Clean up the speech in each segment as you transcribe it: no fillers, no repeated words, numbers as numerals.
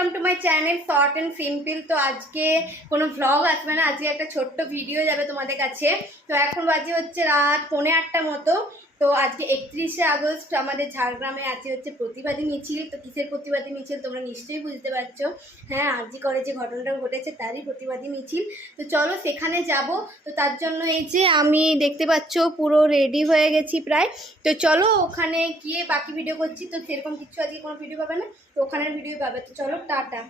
Welcome to my channel short and simple. তো আজকে কোনো ভ্লগ আসবে না, আজকে একটা ছোট্ট ভিডিও যাবে তোমাদের কাছে। তো এখন বাজে হচ্ছে রাত 8:45 মতো। তো আজকে 31শে আগস্ট আমাদের ঝাড়গ্রামে আছে হচ্ছে প্রতিবাদী মিছিল। তো কিসের প্রতিবাদী মিছিল তোমরা নিশ্চয়ই বুঝতে পারছো। হ্যাঁ, আরজি করে যে ঘটনাটা ঘটেছে তারই প্রতিবাদী মিছিল। তো চলো সেখানে যাব। তো তার জন্য এই যে আমি দেখতে পাচ্ছ পুরো রেডি হয়ে গেছি প্রায়। তো চলো ওখানে গিয়ে বাকি ভিডিও করছি। তো সেরকম কিছু আজকে কোনো ভিডিও পাবে না, তো ওখানের ভিডিও পাবে। তো চলো টাটা।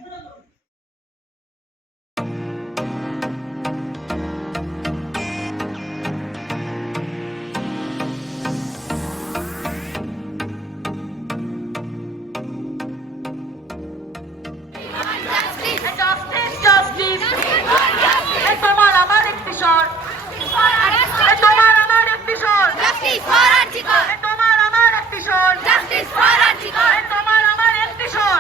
তোমার আমার একটি স্বর, তোমার আমার একটি স্বর, তোমার আমার একটি স্বর, তোমার আমার একটি স্বর।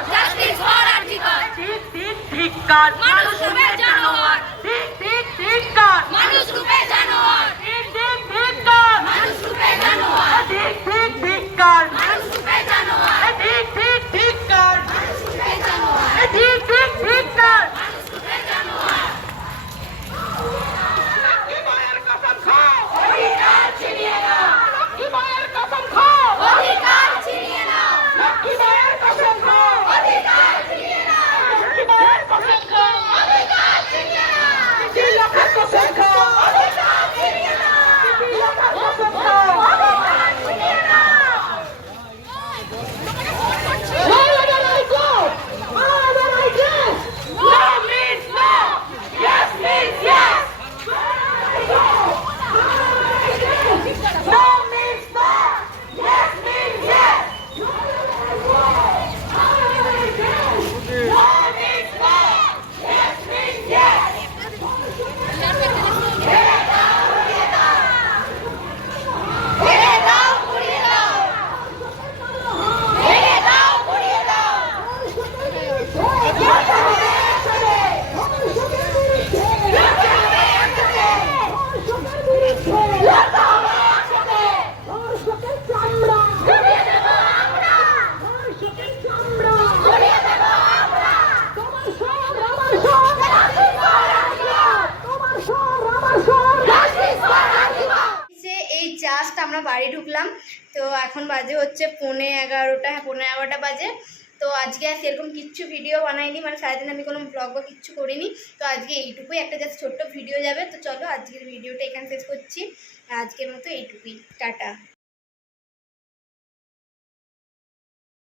ঠিক ঠিক ঠিক কার মানুষ রূপে জানোয়ার, ঠিক ঠিক ঠিক কার মানুষ রূপে জানোয়ার, ঠিক ঠিক ঠিক কার মানুষ রূপে জানোয়ার, ঠিক ঠিক ঠিক কার মানুষ রূপে জানোয়ার, ঠিক ঠিক ঠিক কার মানুষ রূপে জানোয়ার, ঠিক ঠিক ঠিক কার মানুষ রূপে জানোয়ার। লক্ষ্মী মায়ের কসম খাও, অধিকার ছিনিয়ে নাও। লক্ষ্মী মায়ের কসম খাও, অধিকার ছিনিয়ে নাও। লক্ষ্মী মায়ের কসম খাও, অধিকার ছিনিয়ে নাও। লক্ষ্মী মায়ের কসম খাও, অধিকার ছিনিয়ে নাও। দিদি লক্ষ্মীর কসম খাও, অধিকার ছিনিয়ে নাও। দিদি লক্ষ্মীর কসম খাও, অধিকার ছিনিয়ে নাও। Wherever I go, wherever I go, no means no, yes means yes. Wherever I go, wherever I go, no means no, yes means yes. Wherever I go, wherever I go, no means no, yes means yes. ভেঙে দাও, গুড়িয়ে দাও। ভেঙে দাও, গুড়িয়ে দাও। লড়তে হবে একসাথে। লড়তে হবে একসাথে। লড়তে হবে একসাথে। গুড়িয়ে দেব আমরা। গুড়িয়ে দেব আমরা। এই জাস্ট আমরা বাড়ি ঢুকলাম। তো এখন বাজে হচ্ছে 11:15। হ্যাঁ, 11:15 বাজে। তো আজকে আর সেরকম কিচ্ছু ভিডিও বানাইনি, মানে সারাদিন আমি কোনো ব্লগ বা কিচ্ছু করিনি। তো আজকে এইটুকুই একটা জাস্ট ছোট্ট ভিডিও যাবে। তো চলো আজকের ভিডিওটা এখানে শেষ করছি। আজকের মতো এইটুকুই, টাটা।